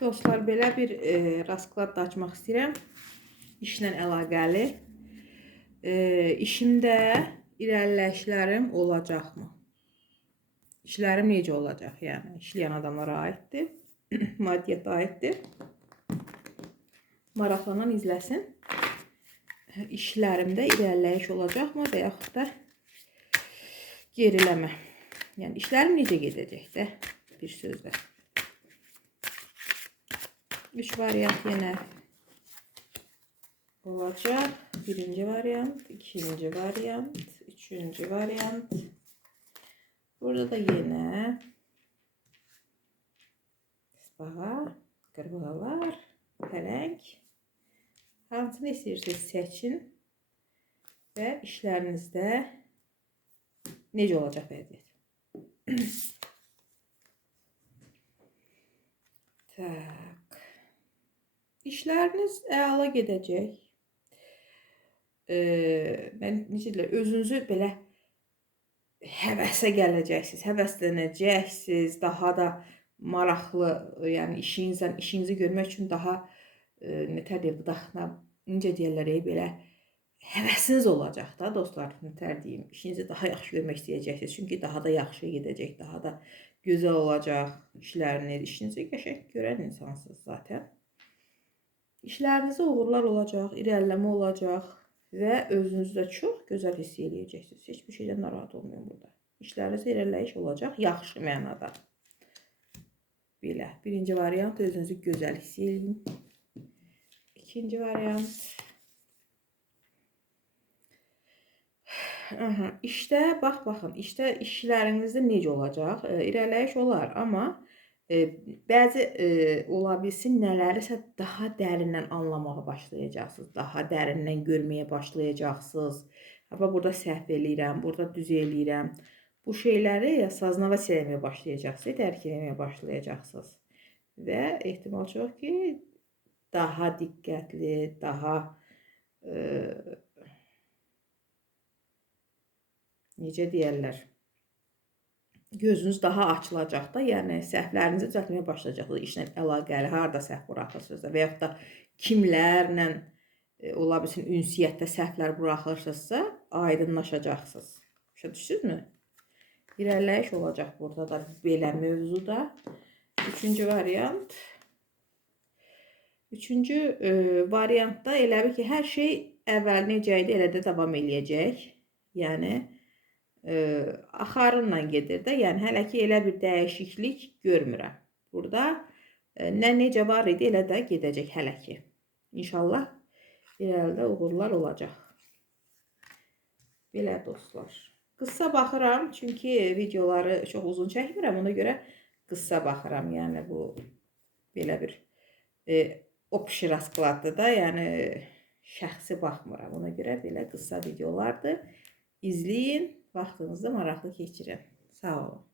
Dostlar, belə bir e, rasklad da açmaq istəyirəm. İşlə əlaqəli. E, işimdə irəliləyişlərim olacaqmı? İşlərim necə olacaq? Yəni işləyən adamlara aiddir. Maddiyyata aiddir. Maraqlanan izləsin. İşlərimdə irəliləyiş olacaqmı və yaxud da geriləmə. Yəni işlərim necə gedəcək də bir sözlə. Üç variant yenə olacaq. Birinci variant, ikinci variant, üçüncü variant. Burada da yenə tısbağa, qırbığalar, pələng. Hansını istəyirsiniz seçin və işlərinizdə necə olacaq vəziyyət. Tak. İşləriniz əla gedəcək. Ee, mən necə deyirlər, özünüzü belə həvəsə gələcəksiniz, həvəslənəcəksiniz, daha da maraqlı, yəni işinizdən işinizi görmək üçün daha e, nətər deyim, daxna necə deyirlər, e, belə həvəsiniz olacaq da dostlar, nətər deyim, işinizi daha yaxşı görmək istəyəcəksiniz. Çünki daha da yaxşı gedəcək, daha da gözəl olacaq işləriniz. İşinizi qəşəng görən insansınız zaten. İşlərinizdə uğurlar olacaq, irəliləmə olacaq və özünüzdə çox gözəl hiss eləyəcəksiniz. Heç bir şeydən narahat olmayın burada. İşlərinizdə irəliləyiş olacaq, yaxşı mənada. Belə. Birinci variant özünüzü gözəl hiss eləyin. İkinci variant Aha, işdə bax baxın, işdə işlərinizdə necə olacaq? E, irəliləyiş olar, amma bəzi e, ola bilsin nələrisə daha dərindən anlamağa başlayacaqsınız, daha dərindən görməyə başlayacaqsınız. Amma burada səhv eləyirəm, burada düz eləyirəm. Bu şeyləri saznava sevməyə başlayacaqsınız, dərk etməyə başlayacaqsınız. Və ehtimal çox ki, daha diqqətli, daha e, necə deyərlər, gözünüz daha açılacaq da, yəni səhvlərinizi düzəltməyə başlayacaqsınız işlə əlaqəli, harda səhv buraxırsınız da və yaxud da kimlərlə e, ola bilsin ünsiyyətdə səhvlər buraxırsınızsa, aydınlaşacaqsınız. Başa düşdünüzmü? İrəliləyiş olacaq burada da belə mövzuda. Üçüncü variant. Üçüncü e, variantda elə bir ki, hər şey əvvəl necə idi, elə də davam eləyəcək. Yəni axarınla gedir də. Yəni hələ ki elə bir dəyişiklik görmürəm. Burada nə necə var idi, elə də gedəcək hələ ki. İnşallah irəlidə uğurlar olacaq. Belə dostlar. Qısa baxıram, çünki videoları çox uzun çəkmirəm. Ona görə qısa baxıram. Yəni bu belə bir e, opşi raskladdır da, yəni şəxsi baxmıram. Ona görə belə qısa videolardır. İzləyin. Vaxtınızı maraqlı keçirin. Sağ olun.